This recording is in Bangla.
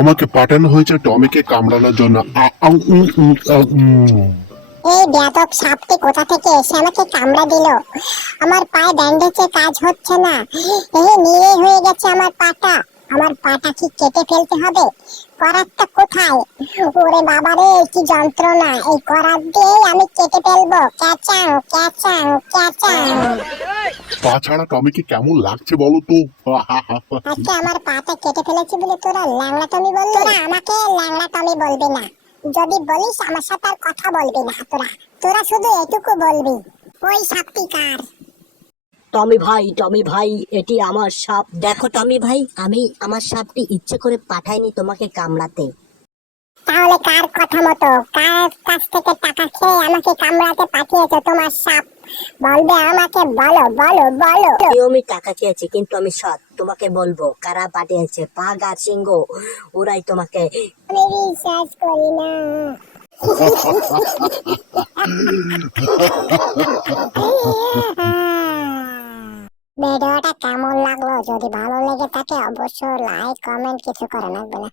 আমাকে পাঠানো হয়েছে টমিকে কামড়ানোর জন্য। এই ব্যাপক সাপটি কোথা থেকে এসে আমাকে কামড়া দিল? আমার পায়ে ব্যান্ডেজে কাজ হচ্ছে না। এই নিয়ে হয়ে গেছে আমার পাটা। আমার পাটা কি কেটে ফেলতে হবে? করাতটা কোথায়? ওরে বাবা রে কি যন্ত্রণা। এই করাত দিয়ে আমি কেটে ফেলব। ক্যাচাং ক্যাচাং ক্যাচাং। তাছাড়া টমিকে কেমন লাগছে বলো তো? আজকে আমার পাটা কেটে ফেলেছি বলে তোরা ল্যাংড়া টমি বললি? তোরা আমাকে ল্যাংড়া টমি বলবি না। যদি বলিস আমার সাথে আর কথা বলবি না তোরা। তোরা শুধু এটুকু বলবি। ওই সাপটি কার? টমি ভাই টমি ভাই এটি আমার সাপ। দেখো টমি ভাই আমি আমার সাপটি ইচ্ছে করে পাঠাইনি তোমাকে কামড়াতে। তাহলে কার কথা মতো? কার কাছ থেকে টাকা খেয়ে আমাকে কামড়াতে পাঠিয়েছো তোমার সাপ? বলবে আমাকে বলো বলো বলো। আমি টাকা খেয়েছি কিন্তু আমি সৎ। তোমাকে বলব কারা পাঠিয়েছে পাগ আর সিংহ ওরাই তোমাকে আমি বিশ্বাস করি না। ভিডিওটা কেমন লাগল? যদি ভালো লেগে থাকে অবশ্যই লাইক কমেন্ট কিছু করে রাখবে না।